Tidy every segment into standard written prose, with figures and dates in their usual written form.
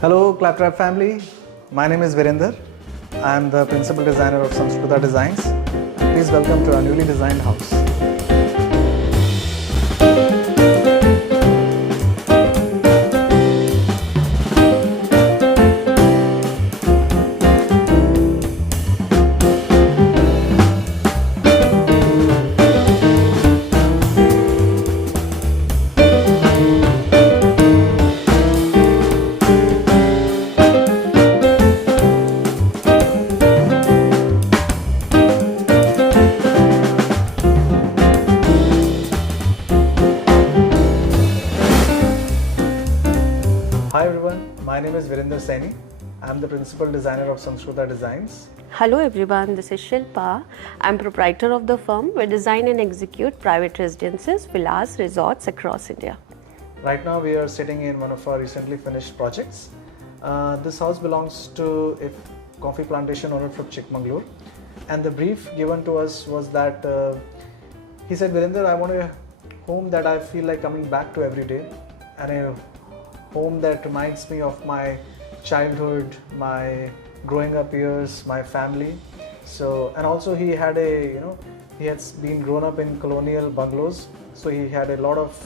Hello Claptrap family, my name is Virender. I am the principal designer of Samskruta Designs. Please welcome to our newly designed house. Hi everyone, my name is Virender Saini. I am the principal designer of Samskruta Designs. Hello everyone, this is Shilpa. I am proprietor of the firm. We design and execute private residences, villas, resorts across India. Right now we are sitting in one of our recently finished projects. This house belongs to a coffee plantation owner from Manglaore, and the brief given to us was that he said, Virender, I want a home that I feel like coming back to every day, and a home that reminds me of my childhood, my growing up years, my family. So, and also he had he has been grown up in colonial bungalows, so he had a lot of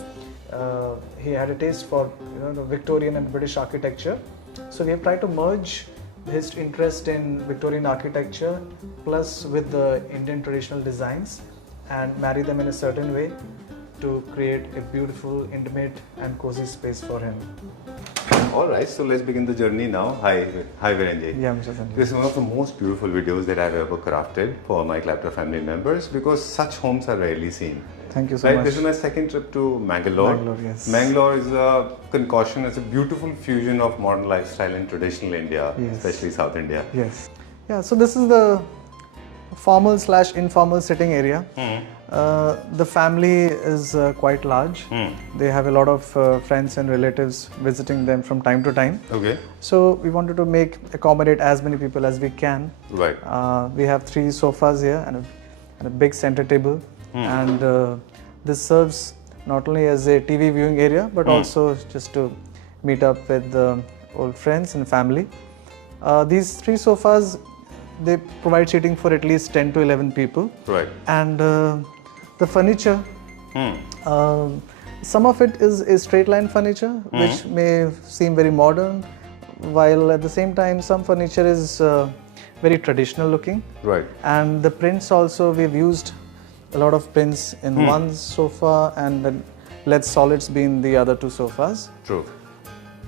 he had a taste for the Victorian and British architecture. So we have tried to merge his interest in Victorian architecture plus with the Indian traditional designs and marry them in a certain way to create a beautiful, intimate and cozy space for him. Alright, so let's begin the journey now. Hi Virender. Yeah, Mr. Sanjay. This is one of the most beautiful videos that I've ever crafted for my Claptrap family members because such homes are rarely seen. Thank you so much. This is my second trip to Manglaore. Manglaore, yes. Manglaore is a concoction, it's a beautiful fusion of modern lifestyle and traditional India, Yes. especially South India. Yes. Yeah, so this is the formal / informal sitting area. The family is quite large. They have a lot of friends and relatives visiting them from time to time. Okay. So we wanted to accommodate as many people as we can. Right. We have 3 sofas here and a big center table. And this serves not only as a TV viewing area but also just to meet up with old friends and family. These 3 sofas, they provide seating for at least 10 to 11 people. Right. And the furniture, some of it is a straight line furniture, which may seem very modern, while at the same time some furniture is very traditional looking. Right. And the prints also, we've used a lot of prints in one sofa and then let solids be in the other 2 sofas. True.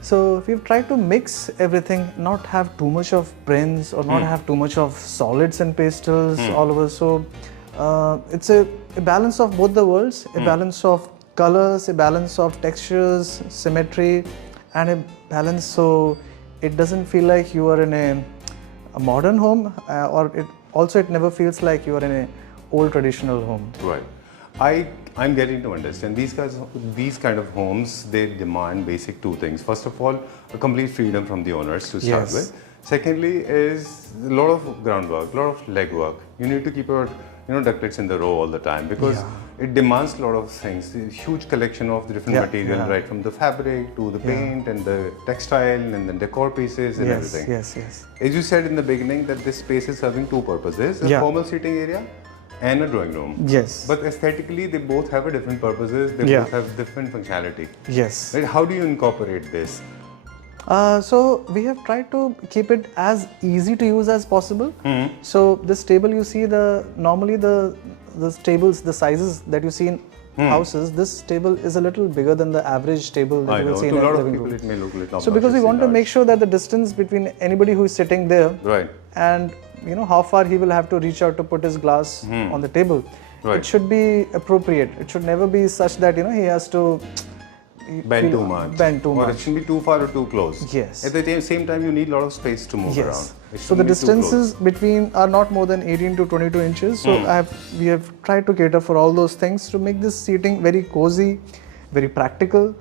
So we've tried to mix everything, not have too much of prints or not have too much of solids and pastels all over. So it's a balance of both the worlds, a balance of colors, a balance of textures, symmetry, and a balance so it doesn't feel like you are in a modern home or it never feels like you are in a old traditional home. Right. I'm getting to understand these kind of homes, they demand basic 2 things. First of all, a complete freedom from the owners to start with. Secondly is a lot of groundwork, a lot of legwork. You need to keep your ductlets in the row all the time because it demands a lot of things. A huge collection of the different material, right from the fabric to the paint and the textile and the decor pieces and everything. Yes. As you said in the beginning that this space is serving 2 purposes, a formal seating area and a drawing room. Yes. But aesthetically, they both have different purposes. They both have different functionality. Yes. Right? How do you incorporate this? So we have tried to keep it as easy to use as possible. So this table you see, normally the tables, the sizes that you see in houses, this table is a little bigger than the average table that you will see in a living room. It may look little. So because we want to make sure that the distance between anybody who is sitting there and how far he will have to reach out to put his glass on the table, it should be appropriate. It should never be such that he has to bend too much. Or it shouldn't be too far or too close. Yes. At the same time, you need a lot of space to move around. So the distances between are not more than 18 to 22 inches. So we have tried to cater for all those things to make this seating very cozy, very practical,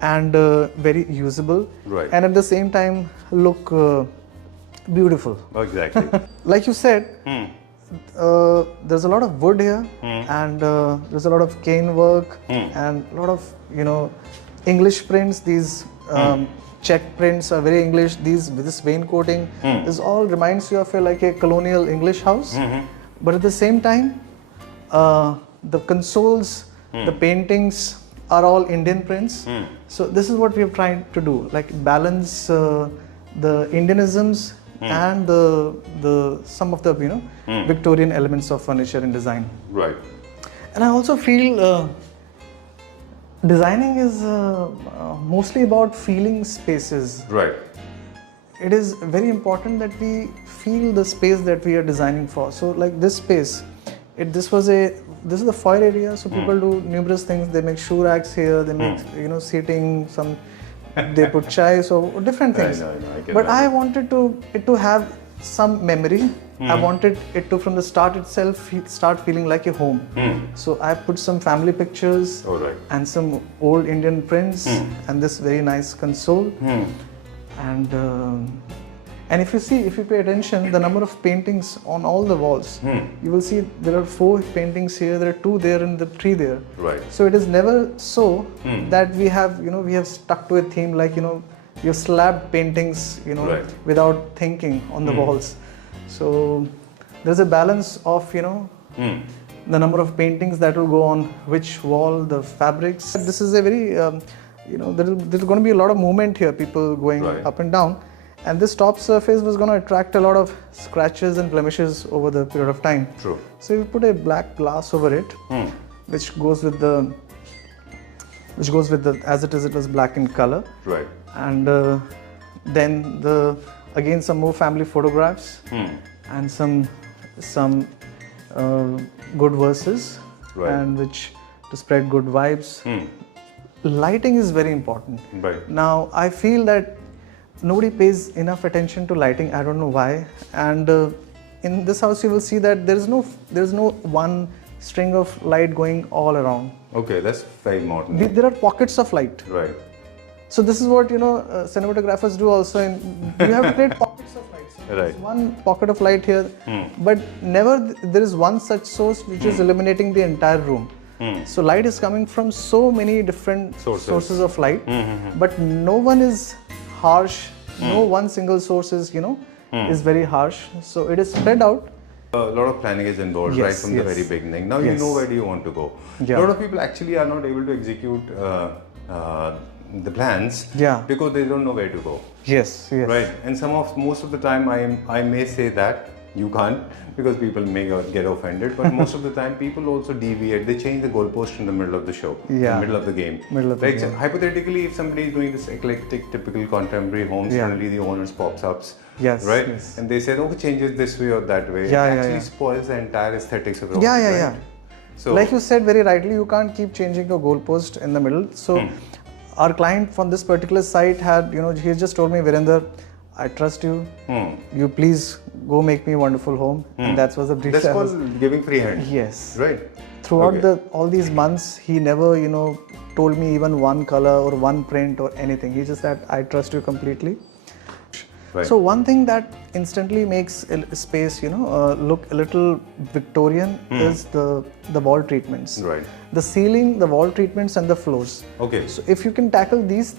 and very usable. Right. And at the same time look beautiful. Exactly. Like you said, there's a lot of wood here, and there's a lot of cane work, and a lot of English prints. These check prints are very English. This vein coating, this all reminds you of like a colonial English house. But at the same time, the consoles, the paintings are all Indian prints. So this is what we have tried to do, like balance the Indianisms and the some of the Victorian elements of furniture and design. Right. And I also feel designing is mostly about feeling spaces. Right. It is very important that we feel the space that we are designing for. So like this space, this is the foyer area, so people do numerous things. They make shoe racks here, they make seating, they put chai, so different things. I wanted it to have some memory. I wanted it to, from the start itself, start feeling like a home. So I put some family pictures and some old Indian prints and this very nice console. And if you pay attention, the number of paintings on all the walls, you will see there are 4 paintings here, there are 2 there and the 3 there. Right. So it is never so that we have stuck to a theme like you slabbed paintings without thinking on the walls. So there's a balance of the number of paintings that will go on which wall, the fabrics. This is a very there's going to be a lot of movement here, people going up and down. And this top surface was going to attract a lot of scratches and blemishes over the period of time. True. So we put a black glass over it, which goes with the as it is. It was black in color. Right. And then again some more family photographs and some good verses, and which to spread good vibes. Lighting is very important. Right. Now I feel that nobody pays enough attention to lighting. I don't know why. And in this house, you will see that there is no one string of light going all around. Okay, that's very modern. There are pockets of light. Right. So this is what cinematographers do also. You have to create pockets of light. So there's one pocket of light here, but never there is one such source which is illuminating the entire room. So light is coming from so many different sources of light, but no one is harsh. No one single source is is very harsh. So it is spread out. A lot of planning is involved right from the very beginning. Now you know where do you want to go. A lot of people actually are not able to execute the plans because they don't know where to go. Yes. Right. And most of the time I may say that you can't, because people may get offended, but most of the time people also deviate. They change the goalpost in the middle of the show, in the middle of the game. So hypothetically, if somebody is doing this eclectic, typical contemporary home, suddenly the owners pops up, and they say, okay, change it this way or that way. It actually spoils the entire aesthetics of the home. So, like you said very rightly, you can't keep changing your goalpost in the middle. So our client from this particular site had, he just told me, Virender, I trust you. You please go make me a wonderful home. And that was the brief. That's called giving free hand. Yes. Right. Throughout all these months, he never, told me even one color or one print or anything. He just said, I trust you completely. Right. So one thing that instantly makes a space, look a little Victorian is the wall treatments. Right. The ceiling, the wall treatments, and the floors. Okay. So if you can tackle these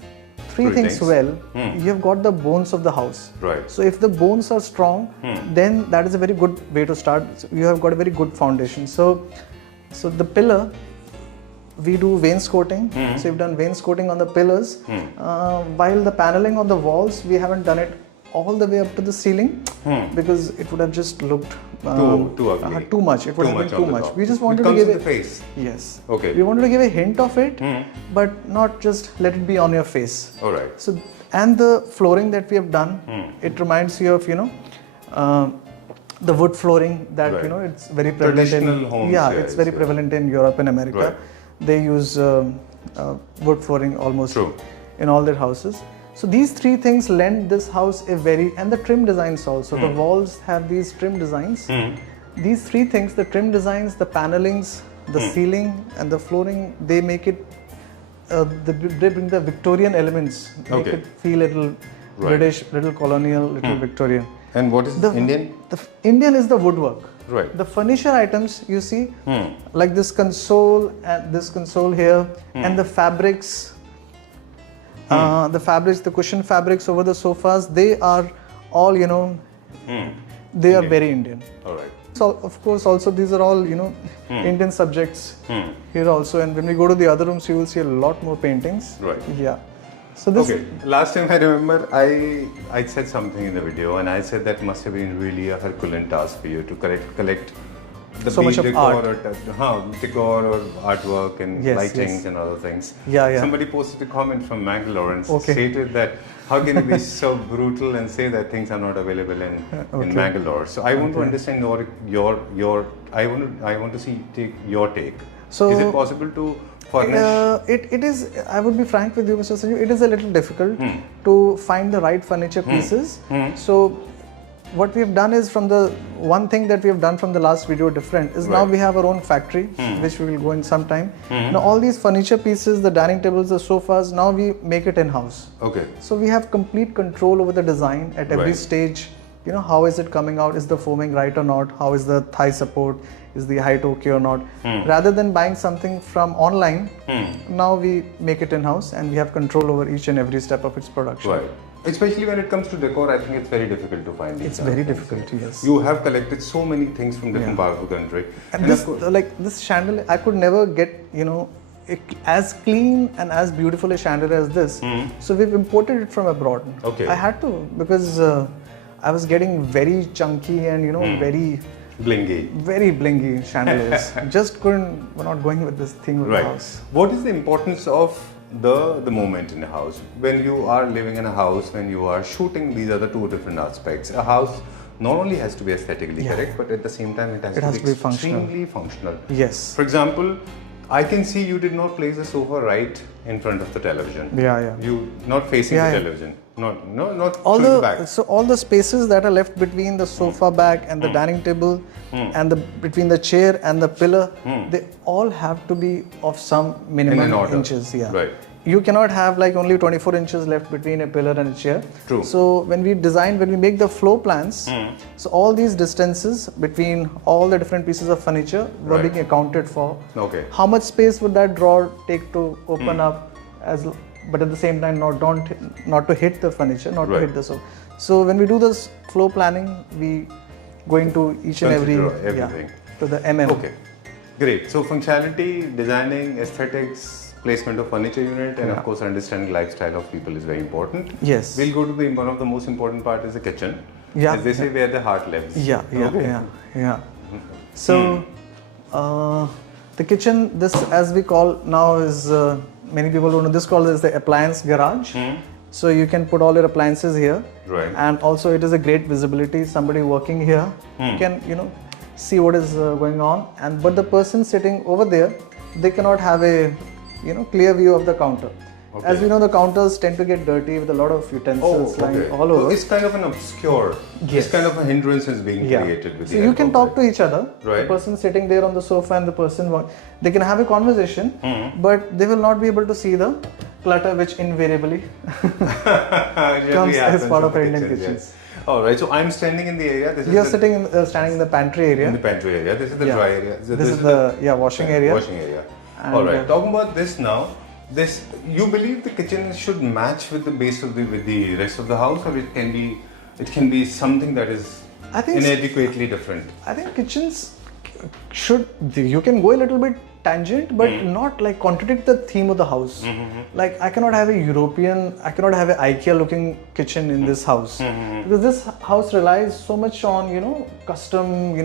three things well, you have got the bones of the house. Right. So if the bones are strong, then that is a very good way to start. So you have got a very good foundation. So the pillar, we do wainscoting. So we've done wainscoting on the pillars. While the paneling on the walls, we haven't done it all the way up to the ceiling because it would have just looked too ugly. Too much. It would have been too much. Top. We just wanted to give it. The face. Yes. Okay. We wanted to give a hint of it, but not just let it be on your face. All right. So, and the flooring that we have done, it reminds you of the wood flooring that it's very prevalent traditional homes. It's very prevalent in Europe and America. Right. They use wood flooring almost in all their houses. So these three things lend this house and the trim designs also. The walls have these trim designs. These three things, the trim designs, the panelings, the ceiling and the flooring, they make it, they bring the Victorian elements, make it feel a little British, little colonial, little Victorian. And what is Indian? The Indian is the woodwork. Right. The furniture items you see, like this console and this console here, and the fabrics. The fabrics, the cushion fabrics over the sofas, they are all, they are very Indian. All right. So of course also these are all, Indian subjects here also. And when we go to the other rooms, you will see a lot more paintings. Right. Yeah. So this. Okay. Last time I remember I said something in the video, and I said that must have been really a Herculean task for you to collect the So much of decor art. or decor or artwork and lightings and other things. Yeah. Somebody posted a comment from Manglaore and Okay. stated that how can you be so brutal and say that things are not available in Manglaore. So I want to understand your I want to take your take. So is it possible to furnish? It is. I would be frank with you, Mr. Sanju. It is a little difficult to find the right furniture pieces. So what we have done is, from the one thing that we have done from the last video different is now we have our own factory, which we will go in some time. Now all these furniture pieces, the dining tables, the sofas, now we make it in-house. Okay. So we have complete control over the design at every stage. How is it coming out? Is the foaming right or not? How is the thigh support? Is the height okay or not? Rather than buying something from online, now we make it in-house and we have control over each and every step of its production. Right. Especially when it comes to decor, I think it's very difficult to find. It's very difficult, yes. You have collected so many things from different parts of the country. And this, this chandelier, I could never get, as clean and as beautiful a chandelier as this. So we've imported it from abroad. Okay. I had to, because I was getting very chunky and, very blingy chandeliers. Just we're not going with this thing with the house. What is the importance of the moment in a house? When you are living in a house, when you are shooting, these are the two different aspects. A house not only has to be aesthetically correct, but at the same time it has to be extremely functional. Yes. For example, I can see you did not place the sofa right in front of the television. Yeah. You not facing the television. Not all showing the back. So all the spaces that are left between the sofa back and the dining table and between the chair and the pillar, they all have to be of some minimum inches. Yeah. Right. You cannot have like only 24 inches left between a pillar and a chair. True. So when we make the floor plans, so all these distances between all the different pieces of furniture were being accounted for. Okay. How much space would that drawer take to open up, but at the same time not to hit the furniture, not to hit the sofa. So when we do this floor planning, we go into each and everything to the Okay, great. So functionality, designing, aesthetics, placement of furniture unit, and of course understanding lifestyle of people is very important. Yes. We'll go to one of the most important part is the kitchen. Yeah. As they say, where the heart lives. Yeah. So the kitchen, this as we call now is many people don't know, this called as the appliance garage. So you can put all your appliances here. Right. And also it is a great visibility. Somebody working here can see what is going on. But the person sitting over there, they cannot have a clear view of the counter. Okay. As we know, the counters tend to get dirty with a lot of utensils lying all over. So it's kind of an obscure. Yes. It's kind of a hindrance is being created with so you can talk to each other. Right. The person sitting there on the sofa and the person, they can have a conversation, but they will not be able to see the clutter which invariably comes as part of Indian kitchens. All right, so I'm standing in the area. You're standing in the pantry area. In the pantry area. This is the dry area. This is the washing area. Washing area. All right. Talking about this now. You believe the kitchen should match with the base of with the rest of the house, or it can be something that is inadequately different. I think kitchens you can go a little bit tangent, but not like contradict the theme of the house. Like I cannot have an IKEA looking kitchen in this house, because this house relies so much on custom,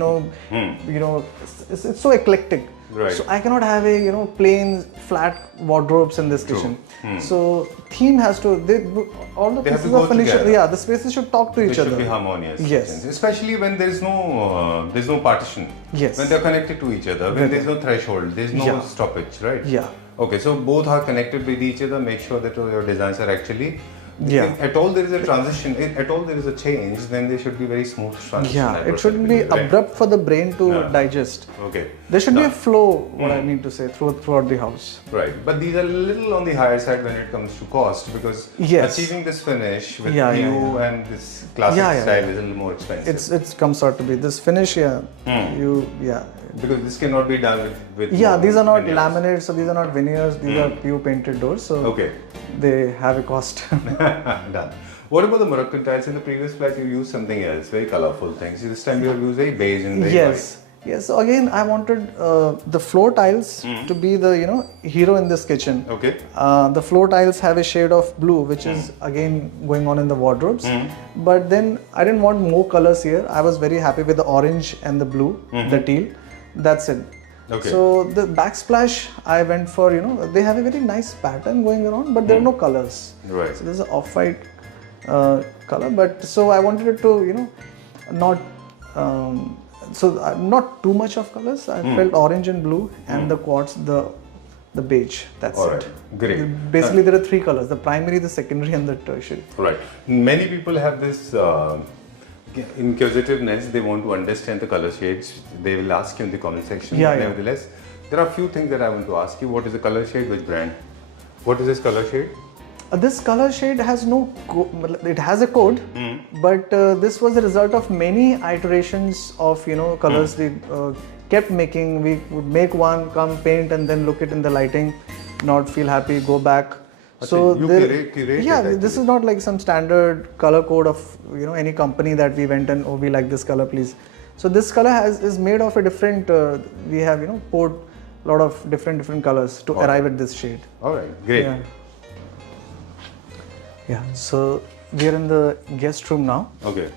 it's so eclectic. Right. So I cannot have a plain flat wardrobes in this kitchen. So theme has to all the pieces of furniture. Yeah, the spaces should talk to each other. They should be harmonious. Yes. Kitchens. Especially when there is no partition. Yes. When they are connected to each other. When there is no threshold. There is no stoppage, right? Yeah. Okay, so both are connected with each other. Make sure that your designs are actually. If at all there is a transition, if at all there is a change, then there should be very smooth transition. Yeah, it shouldn't be abrupt for the brain to digest. Okay. There should be a flow, what I mean to say, throughout the house. Right, but these are a little on the higher side when it comes to cost, because achieving this finish with and this classic style is a little more expensive. It comes out to be this finish, Because this cannot be done with Yeah, these are not veneers. laminates, so these are not veneers, these are pure painted doors, so Okay. they have a cost. Done. What about the Moroccan tiles? In the previous flat, you used something else, very colorful things. This time you have used very beige and very Yes. Yes, so again I wanted the floor tiles to be the hero in this kitchen. Okay. The floor tiles have a shade of blue, which is again going on in the wardrobes. But then I didn't want more colors here. I was very happy with the orange and the blue, the teal. That's it. Okay. So the backsplash I went for, they have a very nice pattern going around, but there are no colors. Right. So there's an off-white color, but so I wanted it to, not. Not too much of colors. I felt orange and blue, and the quartz, the beige. That's All it. right. Great. Basically, there are three colors: the primary, the secondary, and the tertiary. Right. Many people have this inquisitiveness. They want to understand the color shades. They will ask you in the comment section. Yeah, yeah. Nevertheless, there are a few things that I want to ask you. What is the color shade? Which brand? What is this color shade? This color shade has no it has a code, but this was the result of many iterations of colors we kept making. We would make one, come paint, and then look it in the lighting, not feel happy, go back. So you curate yeah, it, this is not like some standard color code of any company that we went and we like this color, please. So this color is made of a different. We have poured a lot of different colors to arrive at this shade. All right, great. Yeah. Yeah, so we are in the guest room now. Okay.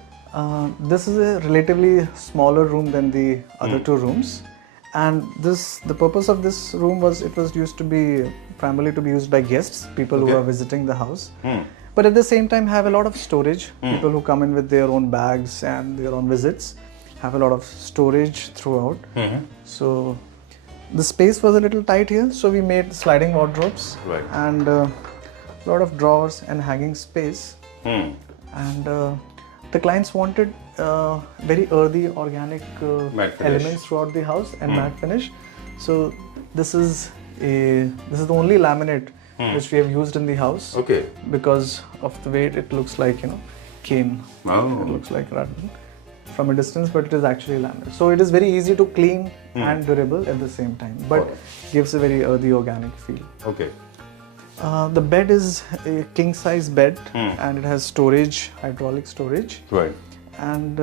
This is a relatively smaller room than the other two rooms, and the purpose of this room was used to be primarily to be used by guests, people who are visiting the house. But at the same time have a lot of storage. People who come in with their own bags and their own visits have a lot of storage throughout. So the space was a little tight here, so we made sliding wardrobes and lot of drawers and hanging space. And the clients wanted very earthy organic elements throughout the house and matte finish. So this is the only laminate which we have used in the house. Okay. Because of the way it looks like cane. Oh. It looks like rattan from a distance, but it is actually laminate. So it is very easy to clean and durable at the same time, but gives a very earthy organic feel. Okay. The bed is a king size bed and it has storage, hydraulic storage. Right. And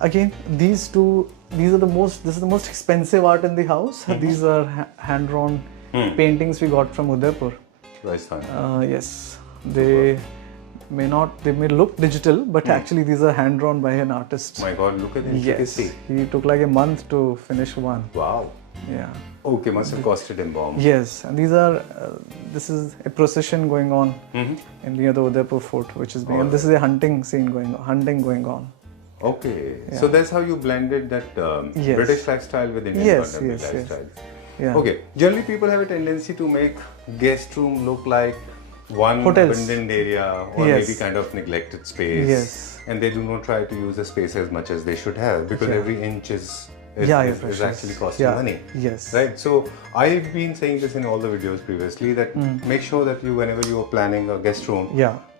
again, this is the most expensive art in the house. These are hand drawn paintings we got from Udaipur. Rajasthan. Yes, they may look digital, but actually these are hand drawn by an artist. My God, look at this. Yes, he took like a month to finish one. Wow. Yeah. Okay, must have costed him bomb. Yes, and this is a procession going on near the Udaipur fort, which is being, and this is a hunting going on. Okay, so that's how you blended that British lifestyle with Indian contemporary lifestyle. Yeah. Okay, generally people have a tendency to make guest room look like one Hotels. abandoned area or maybe kind of neglected space. Yes. And they do not try to use the space as much as they should have because every inch is actually costing money. Yes. Right. So I've been saying this in all the videos previously that make sure that whenever you are planning a guest room,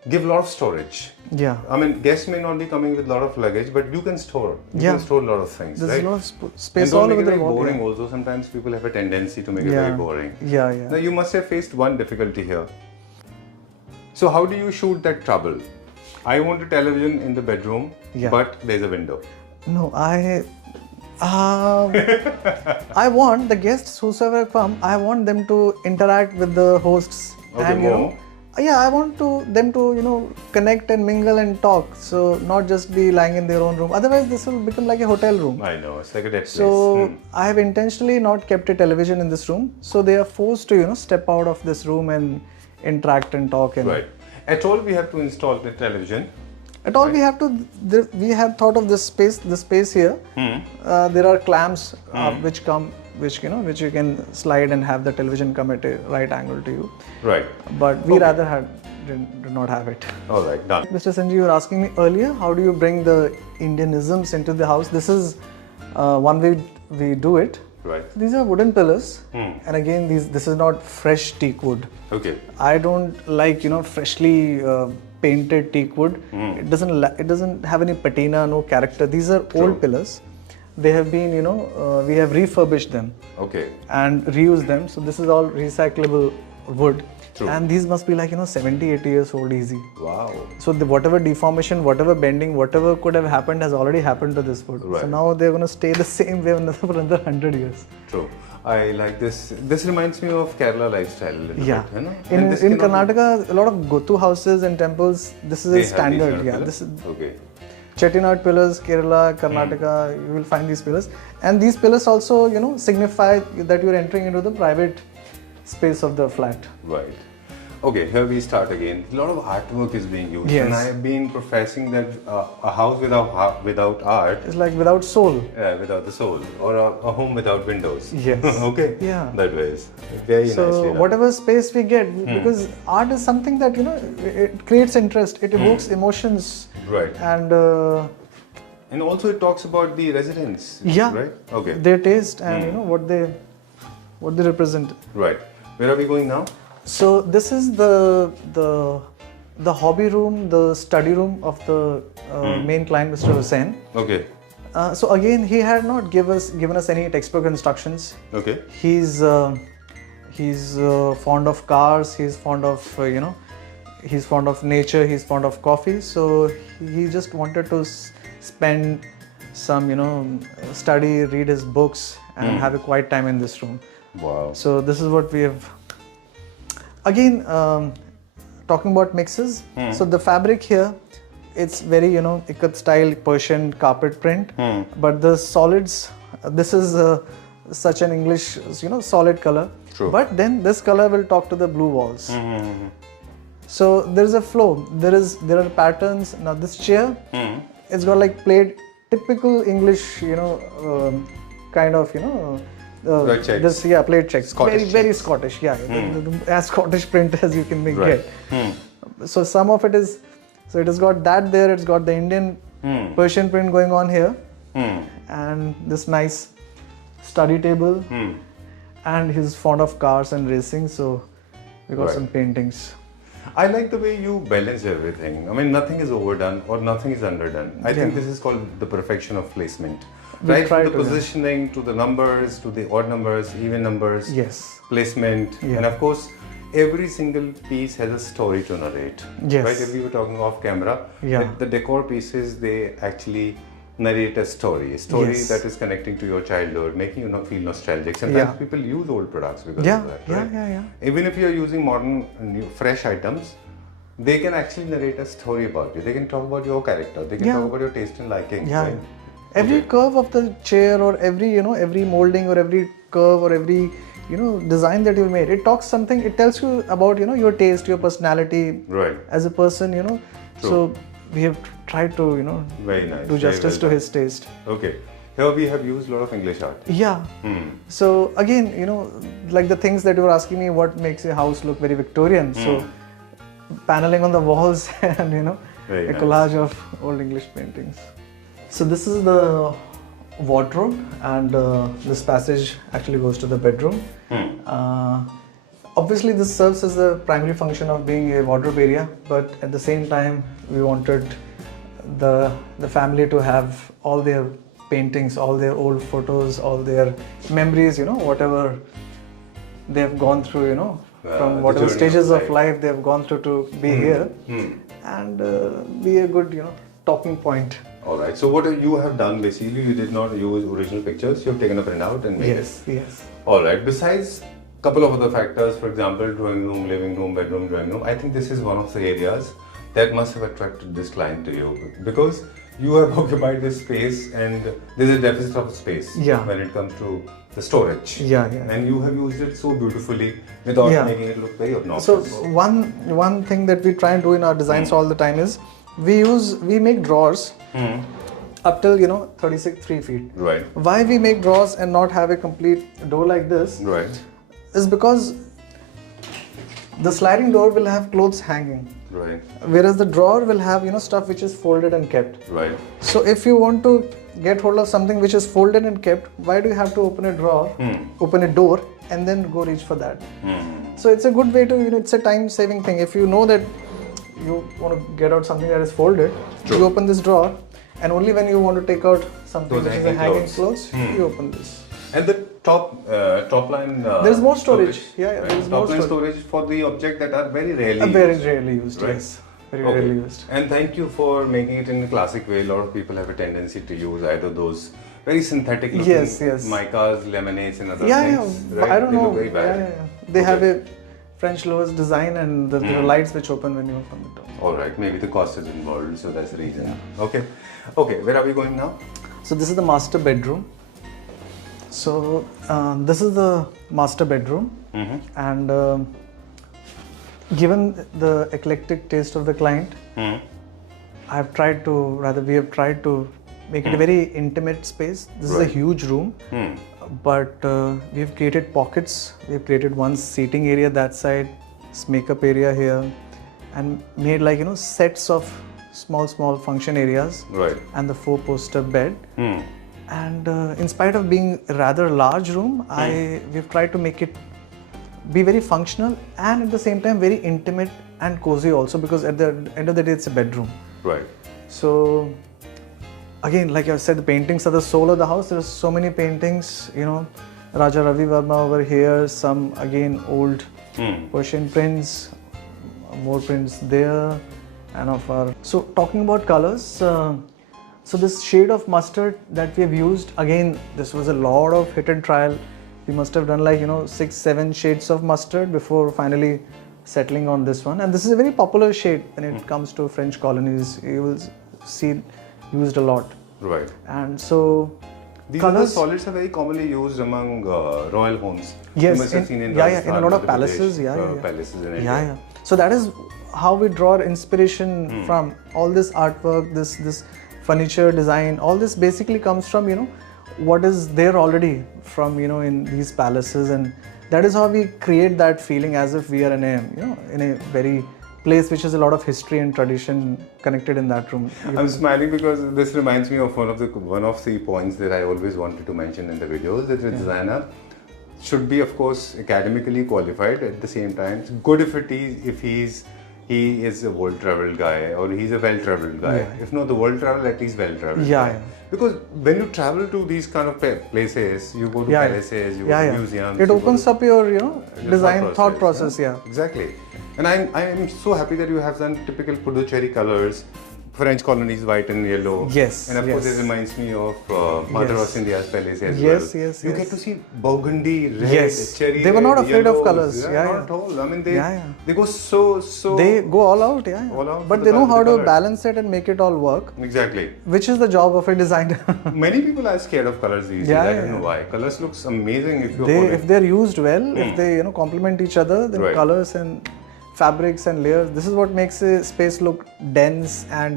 give a lot of storage. Yeah. I mean, guests may not be coming with a lot of luggage, but you can store. You can store a lot of things. There's right? a lot of space and all don't over make it the very wall. boring. Also, sometimes people have a tendency to make it very boring. Yeah. Now you must have faced one difficulty here. So how do you shoot that trouble? I want a television in the bedroom, but there's a window. No, I want the guests whosoever come, I want them to interact with the hosts. Okay, and I want them to connect and mingle and talk. So not just be lying in their own room. Otherwise, this will become like a hotel room. I know, it's like a dead place. So I have intentionally not kept a television in this room. So they are forced to step out of this room and interact and talk. And right. At all, we have to install the television. At all, we have to. We have thought of this space. The space here. There are clamps which you can slide and have the television come at a right angle to you. Right. But we rather did not have it. All right, done. Mr. Sanjeev, you were asking me earlier, how do you bring the Indianisms into the house? This is one way we do it. Right. These are wooden pillars, and again, this is not fresh teak wood. Okay. I don't like freshly painted teak wood. It doesn't have any patina, no character. These are old pillars. they have been, we have refurbished them Okay. and reused them. So this is all recyclable wood. True. And these must be like, 70, 80 years old easy. Wow. So whatever deformation, whatever bending, whatever could have happened has already happened to this wood. Right. So now they're going to stay the same way for another 100 years. True. I like this. This reminds me of Kerala lifestyle a little Yeah. bit, In Karnataka, a lot of Gotu houses and temples, this is a standard. Yeah. This is okay. Chettinad pillars, Kerala, Karnataka, you will find these pillars. And these pillars also, signify that you're entering into the private space of the flat. Right. Okay, here we start again. A lot of artwork is being used, Yes. and I have been professing that a house without art It's like without soul. without the soul, or a home without windows. Yes. Okay. Yeah. That ways. Very nicely So done. whatever space we get, because art is something that, it creates interest, it evokes emotions. Right. And And also it talks about the residents. yeah, Right. Okay. their taste and what they represent. Right. Where are we going now? So this is the hobby room, the study room of the main client, Mr. Hussain. Okay. So again, he had not given us any textbook instructions. Okay. He's fond of cars. He's fond of he's fond of nature. He's fond of coffee. So he just wanted to spend some study, read his books, and have a quiet time in this room. Wow. So this is what we have. Again, talking about mixes. So the fabric here, it's very ikat style Persian carpet print. But the solids, this is such an English solid color. True. But then this color will talk to the blue walls. So there is a flow. There are patterns. Now this chair, it's got like plaid, typical English kind of Right checks. Plaid checks. Scottish Very checks. Scottish, yeah. As Scottish print as you can get. So some of it is, so it has got that there, it's got the Indian Persian print going on here. And this nice study table. And he's fond of cars and racing, so we got Right. some paintings. I like the way you balance everything. I mean, nothing is overdone or nothing is underdone. I think this is called the perfection of placement. We Right try from the to, positioning to the numbers, to the odd numbers, even numbers, Yes. placement, Yeah. and of course, every single piece has a story to narrate. Yes. Right? If we were talking off camera, Yeah. the decor pieces, they actually narrate a story Yes. that is connecting to your childhood, making you feel nostalgic. Sometimes Yeah. people use old products because Yeah, of that. yeah, Right? yeah. Even if you're using modern, new, fresh items, they can actually narrate a story about you. They can talk about your character. They can Yeah. talk about your taste and liking. Yeah. Right? Every Okay. curve of the chair or every molding or every curve or every design that you made, it talks something. It tells you about your taste, your personality Right. as a person. True. So we have tried to Very nice. do Very justice well to done. his taste. Okay. Here we have used a lot of English art. Yeah. So again, like the things that you were asking me, what makes a house look very Victorian? So paneling on the walls and Very a nice. collage of old English paintings. So this is the wardrobe, and this passage actually goes to the bedroom. Obviously, this serves as the primary function of being a wardrobe area, but at the same time, we wanted the family to have all their paintings, all their old photos, all their memories, whatever they have gone through, from the whatever journey stages of of life. life they have gone through to be here, and be a good, talking point. All right. So what you have done basically, you did not use original pictures. You have taken a printout and made Yes, yes. it. All right. Besides a couple of other factors, for example, drawing room, living room, bedroom, drawing room, I think this is one of the areas that must have attracted this client to you, because you have occupied this space and there's a deficit of space Yeah. when it comes to the storage. Yeah, yeah. And you have used it so beautifully without Yeah. making it look very So obnoxious. one thing that we try and do in our designs all the time is we make drawers up till 3 feet. Right. Why we make drawers and not have a complete door like this Right. is because the sliding door will have clothes hanging, Right. whereas the drawer will have stuff which is folded and kept. Right. So if you want to get hold of something which is folded and kept, why do you have to open a drawer, open a door, and then go reach for that? So it's a good way to, it's a time saving thing. If you know that you want to get out something that is folded, you open this drawer and only when you want to take out something Those which is a hanging hanging clothes, you open this. And the top line. There's more storage. Yeah, right? there's more top line storage for the object that are very rarely used. Very rarely used. Right? Yes, very rarely used. And thank you for making it in a classic way. A lot of people have a tendency to use either those very synthetic looking micas, laminates, and other things. Right? I don't they know. Look very bad. They have a French Louis design, and there are lights which open when you open the door. All right, maybe the cost is involved, so that's the reason. Okay, where are we going now? So this is the master bedroom. So this is the master bedroom, and given the eclectic taste of the client, we have tried to make it a very intimate space. This is a huge room, but we have created pockets. We have created one seating area that side, this makeup area here, and made sets of small function areas, right, and the 4-poster bed. And in spite of being a rather large room, we've tried to make it be very functional and at the same time very intimate and cozy also, because at the end of the day it's a bedroom. Right. So again, like I said, the paintings are the soul of the house. There's so many paintings, Raja Ravi Verma over here, some again old Persian prints, more prints there, and so talking about colors, so this shade of mustard that we have used, again, this was a lot of hit and trial. We must have done 6-7 shades of mustard before finally settling on this one. And this is a very popular shade when it comes to French colonies. You will see used a lot. Right. And so these colors, solids are very commonly used among royal homes. Yes, you must have seen in in a lot of palaces. Palaces in India. So that is how we draw inspiration from all this artwork, this furniture design. All this basically comes from what is there already from in these palaces, and that is how we create that feeling as if we are in a very place which has a lot of history and tradition connected in that room. I'm smiling because this reminds me of one of the points that I always wanted to mention in the videos, that a designer should be, of course, academically qualified. At the same time, it's good if he is a world-traveled guy, or he's a well-traveled guy. If not the world-traveled, at least well-traveled guy. Because when you travel to these kind of places, you go to palaces, you go to museums. It opens up your design thought process. Exactly. And I am so happy that you have done typical Puducherry colors, French colonies, white and yellow. Yes. And of course, it reminds me of Madras India's palace as well. Yes. You get to see burgundy, red, cherry. They were not afraid yellows. of colors. Not at all. I mean, they go so. They go all out. All out. But they know how to balance it and make it all work. Exactly. Which is the job of a designer. Many people are scared of colors these days. I don't know why. Colors looks amazing if they're used well. If they complement each other, then colors and fabrics and layers. This is what makes a space look dense and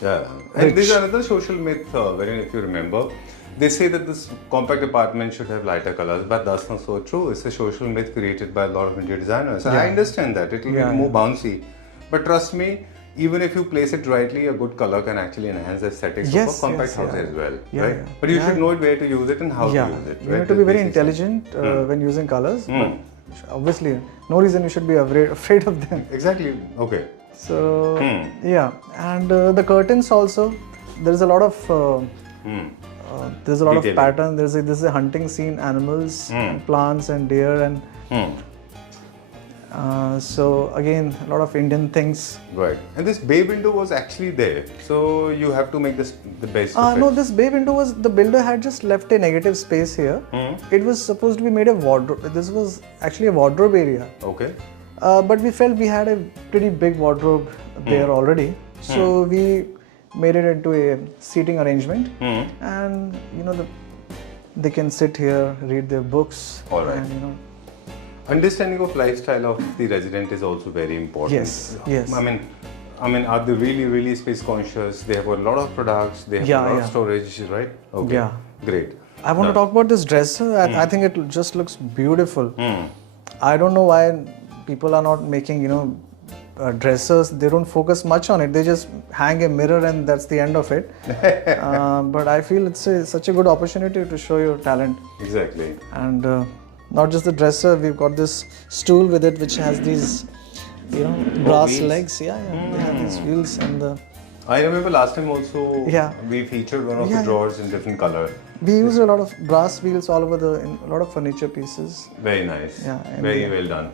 Yeah, and there's another social myth, wherein if you remember, they say that this compact apartment should have lighter colors, but that's not so true. It's a social myth created by a lot of Indian designers. I understand that it will be more bouncy, but trust me, even if you place it rightly, a good color can actually enhance the aesthetics of a compact house as well, right? But you should know where to use it and how to use it. You have to be very intelligent when using colors. But obviously, no reason you should be afraid of them. Exactly. Okay. So and the curtains also. There's a lot of pattern. This is a hunting scene, animals, and plants and deer and. So again, a lot of Indian things. Right. And this bay window was actually there. So you have to make this the base of it. No, this bay window was, the builder had just left a negative space here. It was supposed to be made a wardrobe. This was actually a wardrobe area. Okay. But we felt we had a pretty big wardrobe there already. So we made it into a seating arrangement. And they can sit here, read their books. All right. And, understanding of lifestyle of the resident is also very important. Yes. I mean, are they really space conscious? They have a lot of products. They have a lot of storage, right? Okay. Yeah. Great. I want to talk about this dresser. I think it just looks beautiful. I don't know why people are not making, dressers. They don't focus much on it. They just hang a mirror and that's the end of it. But I feel it's such a good opportunity to show your talent. Exactly. And not just the dresser, we've got this stool with it which has these brass legs. They have these wheels, and I remember last time also Yeah. we featured one of Yeah. the drawers in different color. We used a lot of brass wheels all over in a lot of furniture pieces. Very nice. Yeah, and Very well done.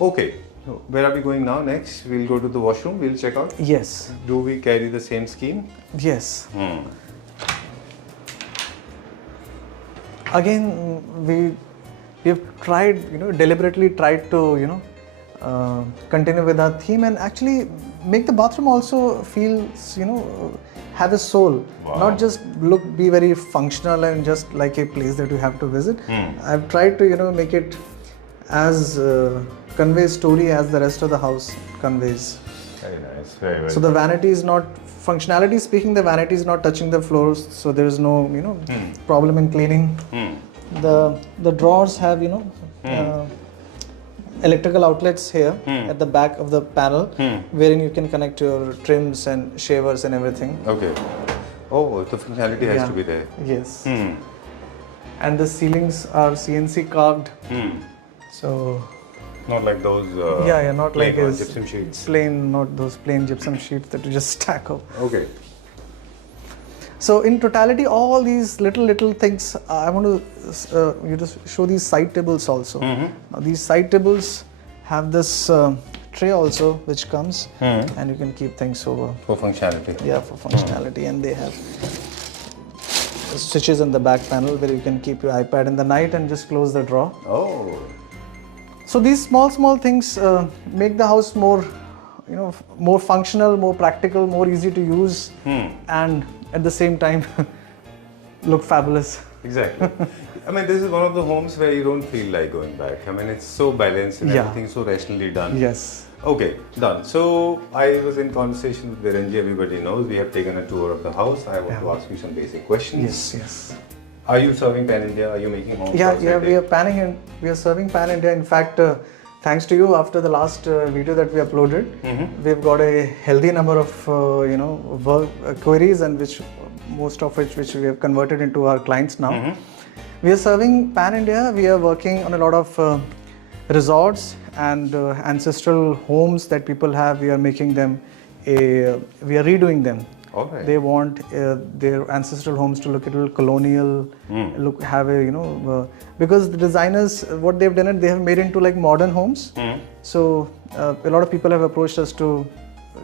Okay, so where are we going now next? We'll go to the washroom, we'll check out. Yes. Do we carry the same scheme? Yes. Hmm. Again, we have tried, deliberately tried to, continue with our theme and actually make the bathroom also feels, have a soul. Wow. Not just be very functional and just like a place that you have to visit. I've tried to, make it as convey story as the rest of the house conveys. Very nice, very well. So the vanity is not, functionality speaking, the vanity is not touching the floors, so there is no, problem in cleaning. The drawers have, electrical outlets here at the back of the panel, wherein you can connect your trims and shavers and everything. Okay. Oh, the functionality has to be there. Yes. And the ceilings are CNC carved. So Not like those not like plain a gypsum sheets. plain, not those plain gypsum sheets that you just stack up. Okay. So in totality, all these little things, I want to you just show these side tables also. Now these side tables have this tray also which comes, and you can keep things over. For functionality. Yeah, for functionality, and they have switches in the back panel where you can keep your iPad in the night and just close the drawer. Oh. So these small things make the house more, more functional, more practical, more easy to use, and at the same time look fabulous. Exactly. I mean, this is one of the homes where you don't feel like going back. I mean, it's so balanced and everything so rationally done. Yes. Okay, done. So I was in conversation with Virender. Everybody knows we have taken a tour of the house. I want to ask you some basic questions. Yes. Are you serving Pan India? Are you making homes? Yeah, we are serving Pan India. In fact, thanks to you, after the last video that we uploaded, we've got a healthy number of work queries, and most of which we have converted into our clients now. We are serving Pan India. We are working on a lot of resorts and ancestral homes that people have. We are making them we are redoing them. Okay. They want their ancestral homes to look a little colonial, have a because the designers, what they've done, they have made into like modern homes. So a lot of people have approached us to,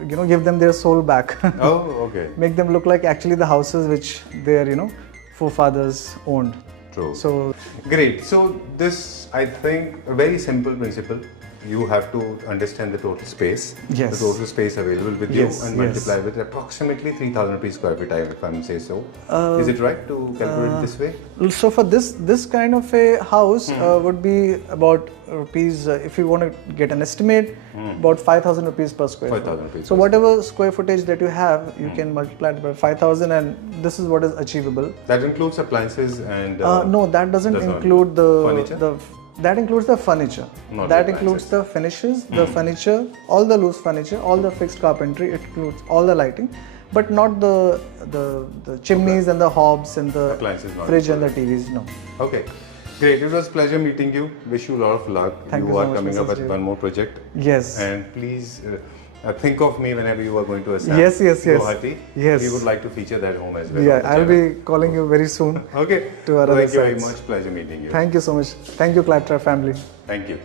give them their soul back. Oh, okay. Make them look like actually the houses which their forefathers owned. True. So great. So this, I think, a very simple principle. You have to understand the total space, Yes. the total space available with you, Yes, and yes. multiply with approximately 3,000 rupees square feet, if I may say so. Is it right to calculate it this way? So for this kind of a house would be about rupees, if you want to get an estimate, about 5,000 rupees per square 5,000 foot. rupees So per whatever square footage that you have, you can multiply it by 5,000, and this is what is achievable. That includes appliances and... No, that doesn't does not include the furniture? that includes the furniture. Not That the includes appliances. the finishes, the furniture, all the loose furniture, all the fixed carpentry. It includes all the lighting, but not the chimneys and the hobs and the Appliances not fridge and the TVs. No. Okay. Great. It was a pleasure meeting you. Wish you a lot of luck. Thank you so are much, coming Mr. up with Jiv. one more project. Yes. And please think of me whenever you are going to Assam. Yes. Guwahati. Yes. We would like to feature that home as well. Yeah, on the I'll channel. be calling you very soon. Okay. to our other Thank you very sites. much. Pleasure meeting you. Thank you so much. Thank you, Claptrap family. Thank you.